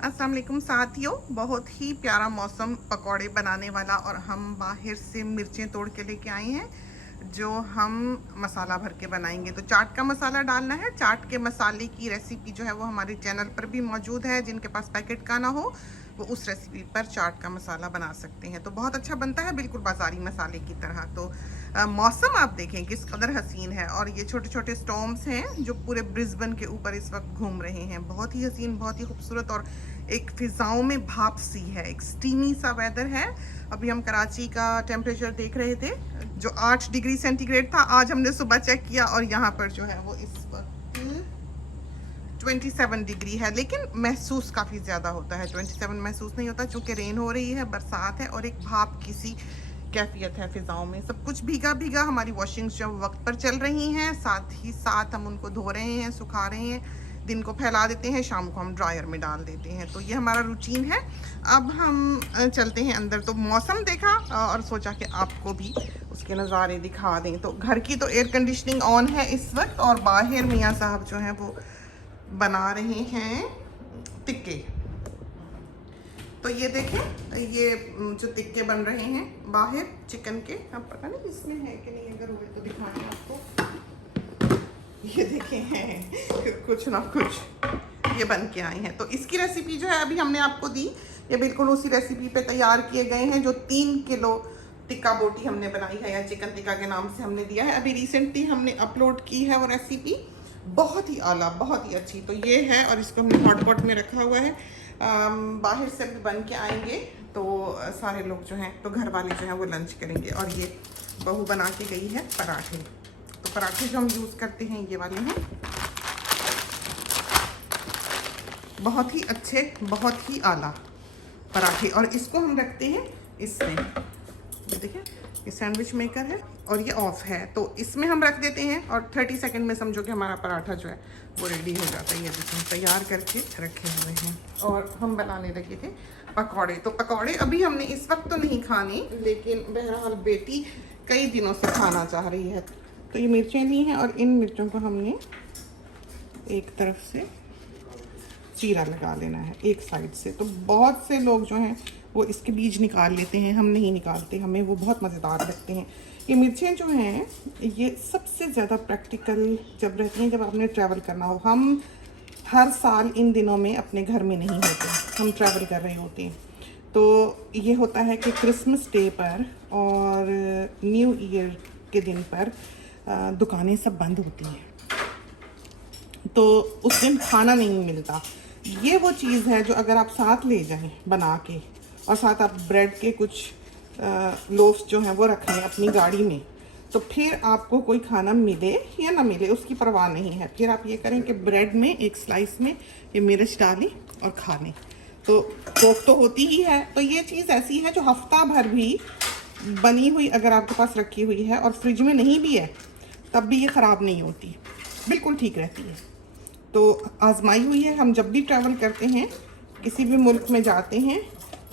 अस्सलाम वालेकुम साथियों, बहुत ही प्यारा मौसम पकौड़े बनाने वाला और हम बाहर से मिर्चें तोड़ के लेके आए हैं जो हम मसाला भर के बनाएंगे। तो चाट का मसाला डालना है। चाट के मसाले की रेसिपी जो है वो हमारे चैनल पर भी मौजूद है। जिनके पास पैकेट का ना हो वो उस रेसिपी पर चाट का मसाला बना सकते हैं। तो बहुत अच्छा बनता है, बिल्कुल बाज़ारी मसाले की तरह। तो मौसम आप देखें किस कदर हसीन है और ये छोटे छोटे स्टॉर्म्स हैं जो पूरे ब्रिस्बेन के ऊपर इस वक्त घूम रहे हैं। बहुत ही हसीन, बहुत ही खूबसूरत और एक फिजाओं में भाप सी है, एक स्टीमी सा वेदर है। अभी हम कराची का टेम्परेचर देख रहे थे जो 8 डिग्री सेंटीग्रेड था। आज हमने सुबह चेक किया और यहाँ पर जो है वो इस वक्त 27 डिग्री है, लेकिन महसूस काफ़ी ज़्यादा होता है। 27 महसूस नहीं होता क्योंकि रेन हो रही है, बरसात है और एक भाप किसी कैफियत है फिजाओं में। सब कुछ भीगा भीगा, हमारी वॉशिंग्स जो वक्त पर चल रही हैं, साथ ही साथ हम उनको धो रहे हैं, सुखा रहे हैं। दिन को फैला देते हैं, शाम को हम ड्रायर में डाल देते हैं। तो ये हमारा रूटीन है। अब हम चलते हैं अंदर। तो मौसम देखा और सोचा कि आपको भी उसके नज़ारे दिखा दें। तो घर की तो एयर कंडीशनिंग ऑन है इस वक्त और बाहर मियाँ साहब जो हैं वो बना रहे हैं टिक्के। तो ये देखें, ये जो टिक्के बन रहे हैं बाहर चिकन के, अब पता नहीं इसमें है कि नहीं, अगर हुए तो दिखाएं आपको। ये देखें हैं कुछ ना कुछ ये बन के आए हैं। तो इसकी रेसिपी जो है अभी हमने आपको दी, ये बिल्कुल उसी रेसिपी पे तैयार किए गए हैं जो 3 किलो टिक्का बोटी हमने बनाई है या चिकन टिक्का के नाम से हमने दिया है। अभी रिसेंटली हमने अपलोड की है वो रेसिपी, बहुत ही आला, बहुत ही अच्छी। तो ये है और इसको हमने हॉट पॉट में रखा हुआ है। बाहर से भी बन के आएंगे तो सारे लोग जो हैं, तो घर वाले जो हैं वो लंच करेंगे। और ये बहू बना के गई है पराठे। तो पराठे जो हम यूज़ करते हैं ये वाले हैं, बहुत ही अच्छे, बहुत ही आला पराठे। और इसको हम रखते हैं इसमें, ये देखिए ये सैंडविच मेकर है और ये ऑफ है, तो इसमें हम रख देते हैं और 30 सेकंड में समझो कि हमारा पराठा जो है वो रेडी हो जाता है। ये देखिए तैयार करके रखे हुए हैं। और हम बनाने लगे थे पकौड़े। तो पकौड़े अभी हमने इस वक्त तो नहीं खाने, लेकिन बहरहाल बेटी कई दिनों से खाना चाह रही है। तो ये मिर्चें ली हैं और इन मिर्चों को हमने एक तरफ से चीरा लगा लेना है एक साइड से। तो बहुत से लोग जो हैं वो इसके बीज निकाल लेते हैं, हम नहीं निकालते, हमें वो बहुत मज़ेदार लगते हैं। ये मिर्चें जो हैं ये सबसे ज़्यादा प्रैक्टिकल जब रहती हैं जब आपने ट्रैवल करना हो। हम हर साल इन दिनों में अपने घर में नहीं होते, हम ट्रैवल कर रहे होते हैं। तो ये होता है कि क्रिसमस डे पर और न्यू ईयर के दिन पर दुकानें सब बंद होती हैं, तो उस दिन खाना नहीं मिलता। ये वो चीज़ है जो अगर आप साथ ले जाएं बना के और साथ आप ब्रेड के कुछ लोफ्स जो हैं वो रख लें अपनी गाड़ी में, तो फिर आपको कोई खाना मिले या ना मिले उसकी परवाह नहीं है। फिर आप ये करें कि ब्रेड में एक स्लाइस में ये मिर्च डालें और खा लें, तो भूख तो होती ही है। तो ये चीज़ ऐसी है जो हफ्ता भर भी बनी हुई अगर आपके पास रखी हुई है और फ्रिज में नहीं भी है तब भी ये ख़राब नहीं होती, बिल्कुल ठीक रहती है। तो आजमाई हुई है। हम जब भी ट्रैवल करते हैं, किसी भी मुल्क में जाते हैं,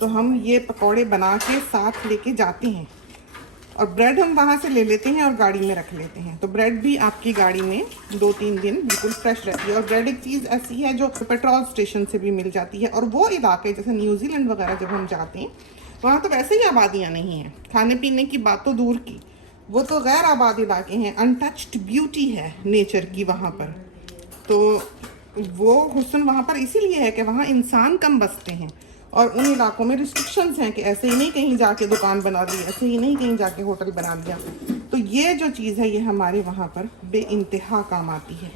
तो हम ये पकौड़े बना के साथ लेके जाते हैं और ब्रेड हम वहाँ से ले लेते हैं और गाड़ी में रख लेते हैं। तो ब्रेड भी आपकी गाड़ी में 2-3 दिन बिल्कुल फ्रेश रहती है। और ब्रेड एक चीज़ ऐसी है जो पेट्रोल स्टेशन से भी मिल जाती है। और वो इलाके जैसे न्यूजीलैंड वगैरह जब हम जाते हैं वहाँ तो वैसे ही आबादियाँ नहीं हैं, खाने पीने की बात तो दूर की, वो तो गैर आबाद इलाके हैं, अनटच्ड ब्यूटी है नेचर की वहाँ पर। तो वो हुस्न वहाँ पर इसीलिए है कि वहाँ इंसान कम बसते हैं और उन इलाकों में रिस्ट्रिक्शंस हैं कि ऐसे ही नहीं कहीं जाके दुकान बना ली, ऐसे ही नहीं कहीं जाके होटल बना लिया। तो ये जो चीज़ है ये हमारे वहाँ पर बेइंतहा काम आती है।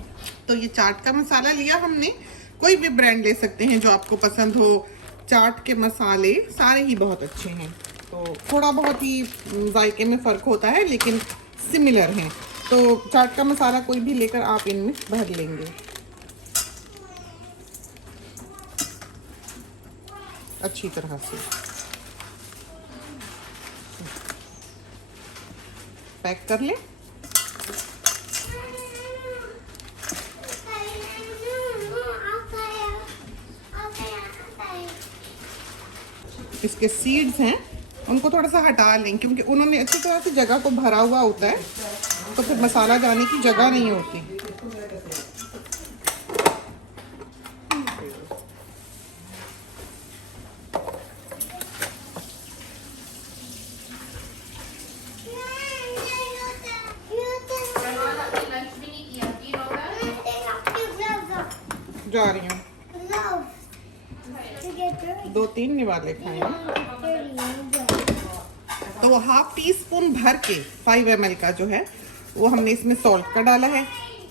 तो ये चाट का मसाला लिया हमने, कोई भी ब्रांड ले सकते हैं जो आपको पसंद हो। चाट के मसाले सारे ही बहुत अच्छे हैं, तो थोड़ा बहुत ही जायके में फ़र्क होता है लेकिन सिमिलर हैं। तो चाट का मसाला कोई भी लेकर आप इनमें भर लेंगे अच्छी तरह से। पैक कर लें। इसके सीड्स हैं उनको थोड़ा सा हटा लें क्योंकि उन्होंने अच्छी तरह से जगह को भरा हुआ होता है, तो फिर मसाला जाने की जगह नहीं होती। 2-3 निवाले खाए हैं। तो वो 1/2 टीस्पून भर के 5 ml का जो है वो हमने इसमें सॉल्ट का डाला है,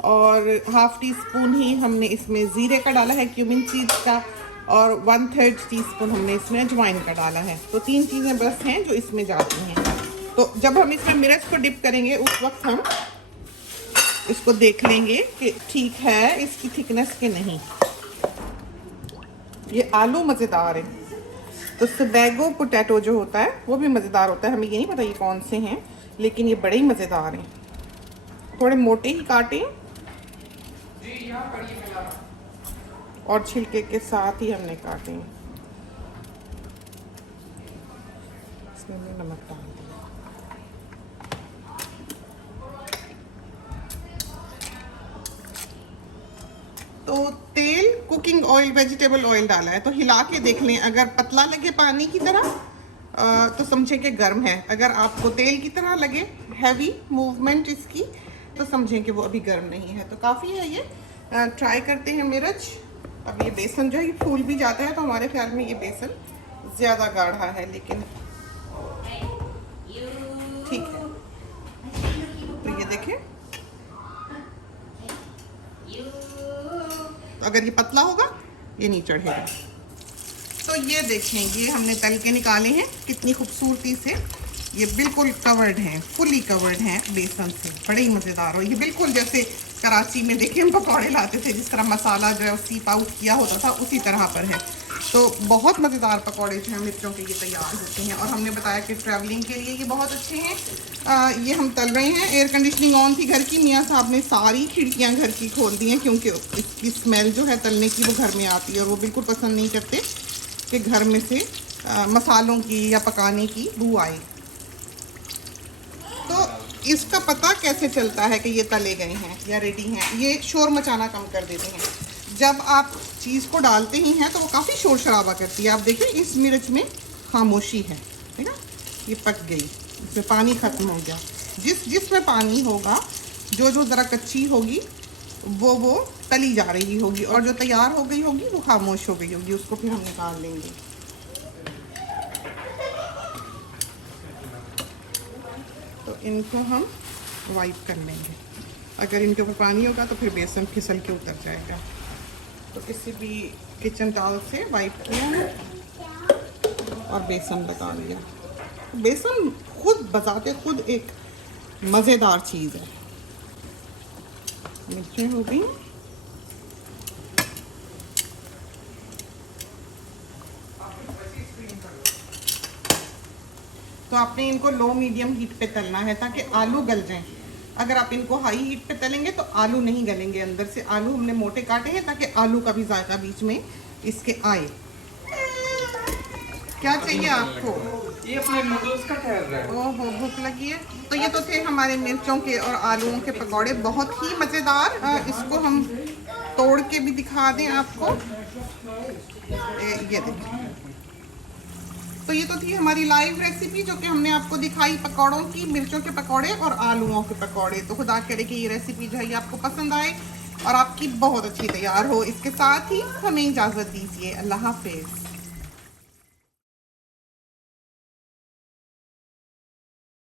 और 1/2 टीस्पून ही हमने इसमें ज़ीरे का डाला है, क्यूमिन सीड्स का, और 1/3 टीस्पून हमने इसमें अजवाइन का डाला है। तो 3 चीज़ें बस हैं जो इसमें जाती हैं। तो जब हम इसमें मिर्च को डिप करेंगे उस वक्त हम इसको देख लेंगे कि ठीक है इसकी थिकनेस के नहीं। ये आलू मज़ेदार है। तो सेबैगो पोटैटो जो होता है वो भी मज़ेदार होता है। हमें ये नहीं पता ये कौन से हैं, लेकिन ये बड़े ही मज़ेदार हैं। थोड़े मोटे ही काटे और छिलके के साथ ही हमने काटे हैं। इसमें नमक डाल दिया। तो तेल, कुकिंग ऑयल, वेजिटेबल ऑयल डाला है। तो हिला के देख लें, अगर पतला लगे पानी की तरह तो समझें कि गर्म है। अगर आपको तेल की तरह लगे, हैवी मूवमेंट इसकी, तो समझें कि वो अभी गर्म नहीं है। तो काफ़ी है ये। ट्राई करते हैं मिर्च। अब ये बेसन जो है ये फूल भी जाता है, तो हमारे ख्याल में ये बेसन ज़्यादा गाढ़ा है, लेकिन ठीक है। तो ये देखें, तो अगर ये पतला होगा ये नहीं चढ़ेगा। तो ये देखें, ये हमने तल के निकाले हैं कितनी खूबसूरती से। ये बिल्कुल कवर्ड हैं, फुली कवर्ड हैं बेसन से, बड़े ही मज़ेदार। और ये बिल्कुल जैसे कराची में देखिए हम पकौड़े लाते थे, जिस तरह मसाला जो है सीप आउट किया होता था, उसी तरह पर है। तो बहुत मज़ेदार पकौड़े जो हैं मिर्चों के ये तैयार होते हैं। और हमने बताया कि ट्रैवलिंग के लिए ये बहुत अच्छे हैं। ये हम तल रहे हैं। एयर कंडीशनिंग ऑन थी घर की, मियाँ साहब ने सारी खिड़कियाँ घर की खोल दी हैं, क्योंकि इसकी स्मेल जो है तलने की वो घर में आती है, और वो बिल्कुल पसंद नहीं करते कि घर में से मसालों की या पकाने की बू आए। तो इसका पता कैसे चलता है कि ये तले गए हैं या रेडी हैं? ये शोर मचाना कम कर देते हैं। जब आप चीज़ को डालते ही हैं तो वो काफ़ी शोर शराबा करती है। आप देखें इस मिर्च में खामोशी है, ठीक है? ये पक गई, इसमें पानी ख़त्म हो गया। जिसमें पानी होगा, जो ज़रा कच्ची होगी वो तली जा रही होगी, और जो तैयार हो गई होगी वो खामोश हो गई होगी। उसको फिर हम निकाल लेंगे। तो इनको हम वाइप कर लेंगे। अगर इनके ऊपर पानी होगा तो फिर बेसन फिसल के उतर जाएगा। तो किसी भी किचन टॉवल से वाइप किया और बेसन लगा लिया। बेसन खुद बजाते खुद एक मज़ेदार चीज़ है। मिर्चें हो गई, तो आपने इनको लो मीडियम हीट पे तलना है ताकि आलू गल जाएं। अगर आप इनको हाई हीट पे तलेंगे तो आलू नहीं गलेंगे अंदर से। आलू हमने मोटे काटे हैं ताकि आलू का भी जायका बीच में इसके आए। क्या चाहिए आपको? ये अपने नूडल्स का ठहर रहा है। ओहो, भूख लगी है। तो ये तो थे हमारे मिर्चों के और आलूओं के पकौड़े, बहुत ही मज़ेदार। इसको हम तोड़ के भी दिखा दें आपको। ये देखिए, तो ये तो थी हमारी लाइव रेसिपी जो कि हमने आपको दिखाई पकौड़ों की, मिर्चों के पकौड़े और आलूओं के पकौड़े। तो खुदा करे कि ये रेसिपी जो है ये आपको पसंद आए और आपकी बहुत अच्छी तैयार हो। इसके साथ ही हमें इजाज़त दीजिए। अल्लाह हाफिज़।